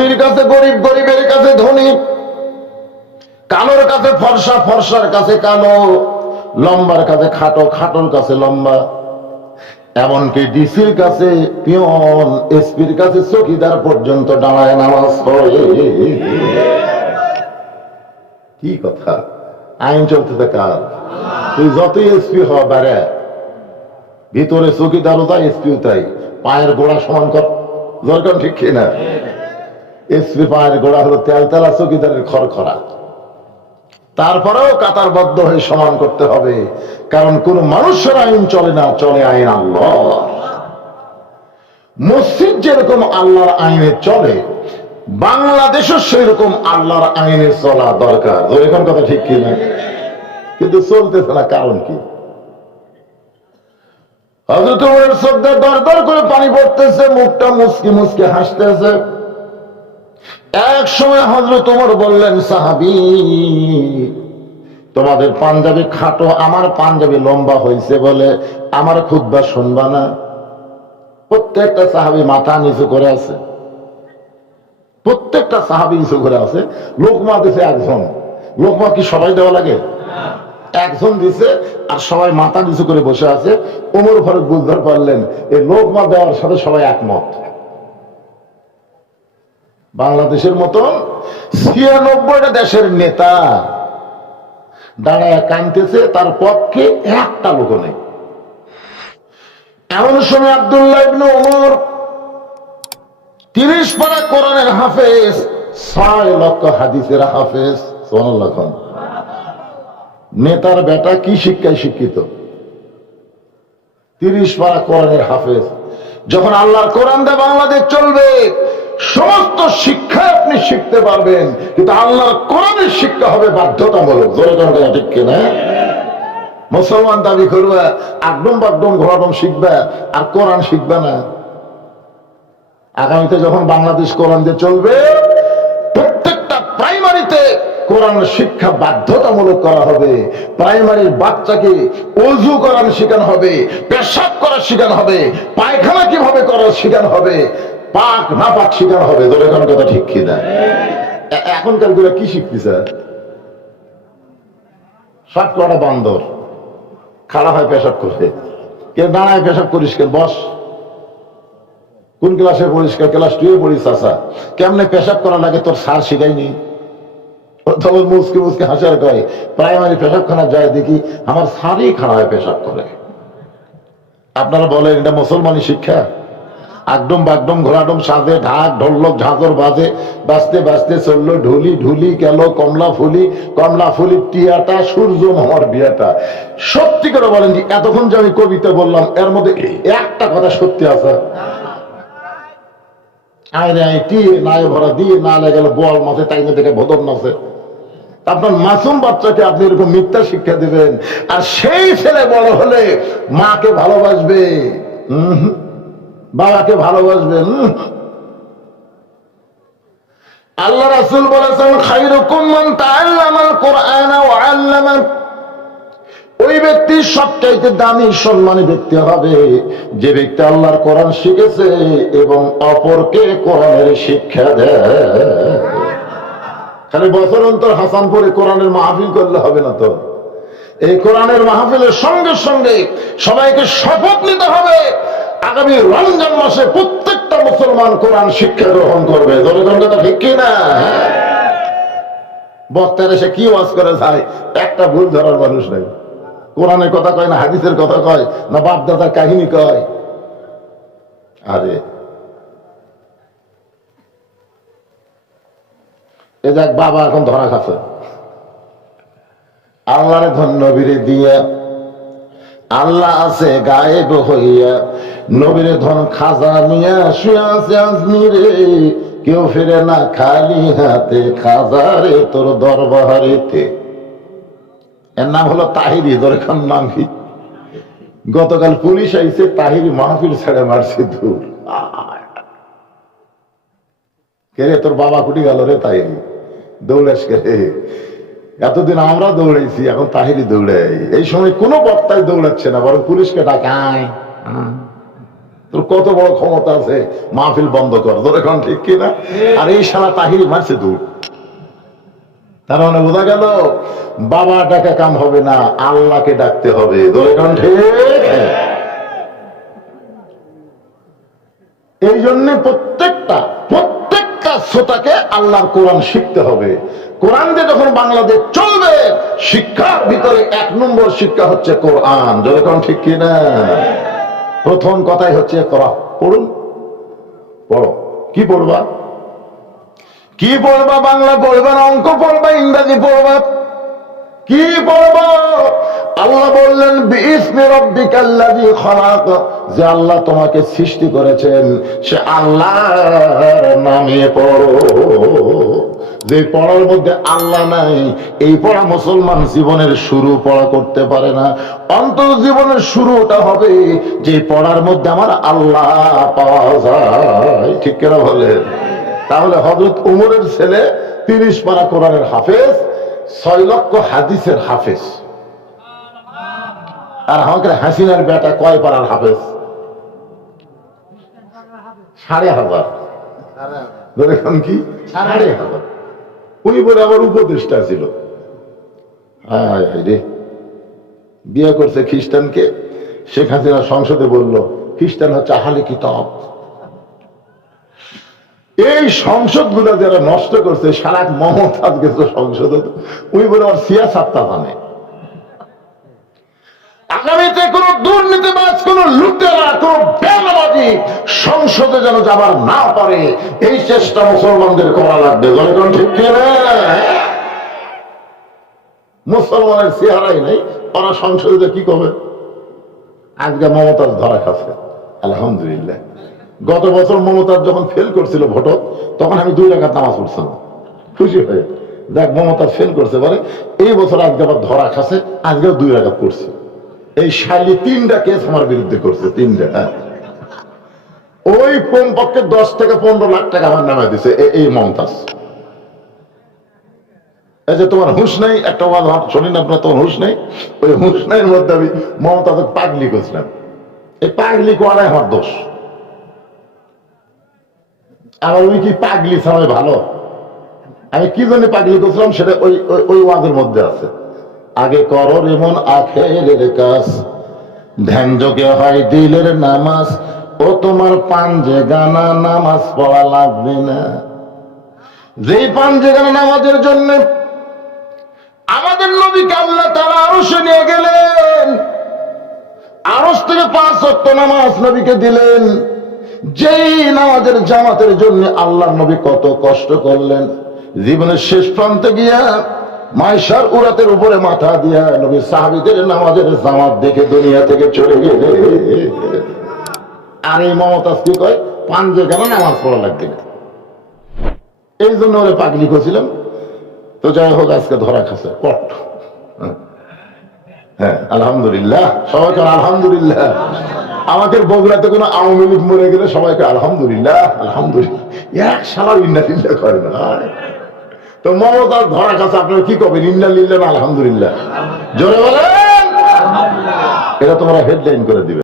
ধনীর কাছে গরিব, গরিবের কাছে ধনী, কালোর কাছে ফর্সা, ফর্সার কাছে কালো, লম্বার কাছে খাটো, খাটোর কাছে লম্বা, এমনকি ডিসির কাছে পিয়ন, এসপির কাছে চকিদার পর্যন্ত দাঁড়ায় নামাজ পড়ে। কি কথা! আইন চলতেছে কার? তুই যতই এসপি হওয়া বাড়ে, ভিতরে চকিদারও তাই, এসপিও তাই। পায়ের গোড়া সমান কর, দরকার ঠিক কিনা? এসপি পায়ের গোড়া হলো তেল তেলা, চকিদারের খড়খড়া। তারপরেও কাতারবদ্ধ হয়ে সমান করতে হবে, কারণ কোন মানুষের আইন চলে না, চলে আইন আল্লাহ। মসজিদ যেরকম আল্লাহর আইনে চলে, বাংলাদেশও সেরকম আল্লাহর আইনে চলা দরকার। এরকম কথা ঠিক কিনা? কিন্তু চলতেছে না, কারণ কি? হযরত ওমরের চোখ দিয়ে দর দর করে পানি পড়তেছে, মুখটা মুচকি মুচকি হাসতেছে। এক সময় হযরত ওমর বললেন, সাহাবী, তোমাদের পাঞ্জাবি খাটো, আমার পাঞ্জাবি লম্বা হয়েছে বলে আমার খুতবা শুনবা না? প্রত্যেকটা সাহাবী মাথা নিচু করে আছে, প্রত্যেকটা সাহাবী নিচু করে আছে। লোকমা দিছে একজন। লোকমা কি সবাই দেওয়া লাগে? একজন দিছে, আর সবাই মাথা নিচু করে বসে আছে। ওমর ফারুক বুঝতে পারলেন এই লোকমা দেওয়ার সাথে সবাই একমত। বাংলাদেশের মতন ৯৬টা দেশের নেতা দাঁড়ায় কাঁদতেছে, তার পক্ষে একটা লোক নেই। এমন সময় আব্দুল্লাহ ইবনে ওমর ৩০ পারা কোরআনের হাফেজ, ৬ লক্ষ হাদিসের হাফেজ, সুবহানাল্লাহ। নেতার বেটা কি শিক্ষায় শিক্ষিত? ৩০ পারা কোরআনের হাফেজ। যখন আল্লাহর কোরআন দিয়ে বাংলাদেশ চলবে, সমস্ত শিক্ষা আপনি শিখতে পারবেন, কিন্তু আল্লাহর কোরআনের শিক্ষা হবে বাধ্যতামূলক। ঠিক কিনা? মুসলমান দাবি করবে, আকডম বাকডম ঘোরাডম শিখবে, আর কোরআন শিখবে না। আগামীতে যখন বাংলাদেশ কোরআন দিয়ে চলবে, প্রত্যেকটা প্রাইমারিতে কোরআনের শিক্ষা বাধ্যতামূলক করা হবে। প্রাইমারির বাচ্চাকে ওযু করার শেখানো হবে, পেশাব করার শেখানো হবে, পায়খানা কিভাবে করার শেখানো হবে, পাক না পাক শেখানো হবে। দলের কথা ঠিক কিনা? এখনকার গুলো কি শিখতেছে? সব কটা বান্দর খাড়া হয় পেশাব করে, কে দাঁড়ায় পেশাব করিস, কে বস। কোন ক্লাসে পড়িস? ক্লাস 2 পড়িস। চাচা, কেমনে পেশাব করা লাগে তোর স্যার শিখায়নি? তখন মুসকে মুসকে হাসার কয়, প্রাইমারি পেশাবখানা যায় দেখি আমার স্যারই খাড়া হয় পেশাব করে। আপনারা বলেন এটা মুসলমানি শিক্ষা? আকডম বাকডম ঘোরাডম সাজে, ঢাক ঢোলক ঝাঁঝর বাজে, বাজতে বাজতে চললো ঢুলি, ঢুলি গেল কমলা ফুলি, কমলা ফুলি টিয়াটা, সূর্য মামার বিয়াটা। সত্যি করে বলেন যে এতক্ষণ যে আমি কবিতা বললাম, এর মধ্যে একটা কথা সত্যি আছে? আরে টিয়ে নাই ভরা দিয়ে না গেল বোয়াল মাছে, তাই না দেখে ভদর নাচে। আপনার মাসুম বাচ্চাকে আপনি এরকম মিথ্যা শিক্ষা দিবেন, আর সেই ছেলে বড় হলে মাকে ভালোবাসবে, বাবাকে ভালোবাসবেন। আল্লাহ রাসূল বলেছেন, খায়রুকুম মান তাআল্লামাল কুরআনা ওয়া আল্লামা। ওই ব্যক্তি সবচাইতে দামি সম্মানী ব্যক্তি হবে যে ব্যক্তি আল্লাহর কোরআন শিখেছে এবং অপরকে কোরআনের শিক্ষা দেয়। খালি বছর অন্তর হাসানপুরে কোরআনের মাহফিল করলে হবে না তো। এই কোরআনের মাহফিলের সঙ্গে সঙ্গে সবাইকে শপথ নিতে হবে, আগামী রমজান মাসে প্রত্যেকটা মুসলমান কোরআন শিক্ষা গ্রহণ করবে। জনগণটা ঠিক কিনা? বক্তার এসে কি ওয়াজ করে যায়, একটা ভুল ধরার মানুষ নাই। কোরআনের কথা কয় না, হাদিসের কথা কয় না, বাপ দাদার কাহিনী কয়। আরে এ দেখ, বাবা এখন ধরা খাচ্ছে, আল্লাহর ধন নবীরে দিয়া, আল্লাহ আছে গায়েব হইয়া, নবীরে ধন খাজা নিয়া শুয়ে আছে আজমিরে, কেউ ফিরে না খালি হাতে, খাজারে তোর দরবারেতে। এর নাম হলো তাহিরি। দরকার নাম কি? গতকাল পুলিশ আইছে, তাহিরি মাহফিল ছেড়ে মারছে দূর। কে রে, তোর বাবা কুটি গেল রে তাহিরি? দৌড়াস কে রে? এতদিন আমরা দৌড়াইছি, এখন তাহিরি দৌড়াই। এই সময় কোনো বক্তাই দৌড়াচ্ছে না, বরং পুলিশকে ডাকায়। তোর কত বড় ক্ষমতা আছে, মাহফিল বন্ধ কর, তোর এখন ঠিক কিনা? আর এই শালা তাহিরি মারছে দূর। তার মানে বোঝা গেল বাবা ডাকা কাম হবে না, আল্লাহকে ডাকতে হবে। তোর এখন ঠিক। এই জন্য প্রত্যেকটা শ্রোতাকে আল্লাহর কোরআন শিখতে হবে। কোরআন যে যখন বাংলাদেশ চলবে, শিক্ষার ভিতরে 1 নম্বর শিক্ষা হচ্ছে কোরআন। যখন ঠিক কিনা? প্রথম কথাই হচ্ছে পড়ুন। পড়ো। কি পড়বা? কি পড়বা? বাংলা পড়বা না অঙ্ক পড়বা, ইংরেজি পড়বা? কি পড়বা? আল্লাহ বললেন বিইসমি রাব্বিকাল্লাযী খলাক, যে আল্লাহ তোমাকে সৃষ্টি করেছেন সে আল্লাহর নামে পড়ো। যে পড়ার মধ্যে আল্লাহ নাই, এই পড়া মুসলমান জীবনের শুরু পড়া করতে পারে না। অন্তত জীবনের শুরুটা হবে যে পড়ার মধ্যে আমার আল্লাহ পাওয়া যায়। ঠিক কেনা বলেন? তাহলে হযরত উমরের ছেলে 30 পারা কোরআনের হাফেজ, 6 লক্ষ হাদিসের হাফেজ। আর আমাদের হাসিনার বেটা কয় পারার হাফেজ? 5,500। এখন কি 5,500? উনি বলে আবার উপদেষ্টা ছিল। রে বিয়ে করছে খ্রিস্টানকে। শেখ হাসিনা সংসদে বলল খ্রিস্টান হচ্ছে আহলে কিতাব। এই সংসদ গুলা যারা নষ্ট করছে, সারা মমতাজ গেছে সংসদে, উনি বলে আমার সিয়াসাতটা জানে। আগামীতে কোন দুর্নীতিবাজ, কোন লুটেরা, কোন বেনামাজি সংসদে যেন যাবার না পারে, এই চেষ্টা মুসলমানদের করা লাগবে। জনগণ ঠিক কিনা? মুসলমানের চেহারাই নেই, ওরা সংসদে কি করবে? আজকে মমতাজ ধরা খাচ্ছে, আলহামদুলিল্লাহ। গত বছর মমতাজ যখন ফেল করছিল ভোট, তখন আমি 2 রাকাত নামাজ পড়ছিলাম খুশি হয়ে। দেখ মমতাজ ফেল করছে বলে, এই বছর আজকে আবার ধরা খাচ্ছে, আজকেও 2 রাকাত করছি। এই শালি 3টা কেস আমার বিরুদ্ধে করছে, 3টা। ওই কমপক্ষে 10 থেকে 15 লাখ টাকা আমার নামে দিছে এই মমতাজ। এই যে তোমার হুঁশ নাই, একটা ওয়াজ শোনেন আপনার, তোমার হুঁশ নেই, ওই হুঁশ নাইয়ের মধ্যে আমি মমতাজকে পাগলি করছিলাম। এই পাগলি করাই আমার দোষ। আবার ওই কি পাগলি ছাড়াই ভালো? আমি কি জন্য পাগলি করছিলাম সেটা ওই ওয়াজের মধ্যে আছে। আগে করো এমন আখেরের কাজ, ধ্যান যোগে হয় দিলের নামাজ, ও তোমার পাঞ্জে গানা নামাজ পড়া লাগবে না। যেই পাঞ্জে গানা নামাজের জন্য আমাদের নবীকে আল্লাহ তাআলা আরশে নিয়ে গেলেন, আরশ থেকে 5 ওয়াক্ত নামাজ নবীকে দিলেন। যেই নামাজের জামাতের জন্য আল্লাহর নবী কত কষ্ট করলেন, জীবনের শেষ প্রান্তে গিয়া মাইশার উরাতের উপরে মাথা দিয়া নবী সাহাবীদের নামাজের জামাত দেখে দুনিয়া থেকে চলে গেলেন। আর এই মমতাজ কি কয়? পাঞ্জে কেন নামাজ পড়া লাগবে না। এই জন্য ওরা পাগলি করছিলাম। তো যাই হোক, আজকে ধরা খাচ্ছে পট। হ্যাঁ আলহামদুলিল্লাহ, সবাইকে আলহামদুলিল্লাহ। আমাদের বগুড়াতে কোনো আওয়ামী লীগ মরে গেলে সবাইকে আলহামদুলিল্লাহ আলহামদুলিল্লাহ, এক সালা ইন্নালিল্লাহ করে না। তো মমতাজ ধরা খাচ্ছে, আপনারা কি করবেন? ইন্নালিল্লাহ না আলহামদুলিল্লাহ? জোরে বলেন। এটা তোমরা হেডলাইন করে দিবে।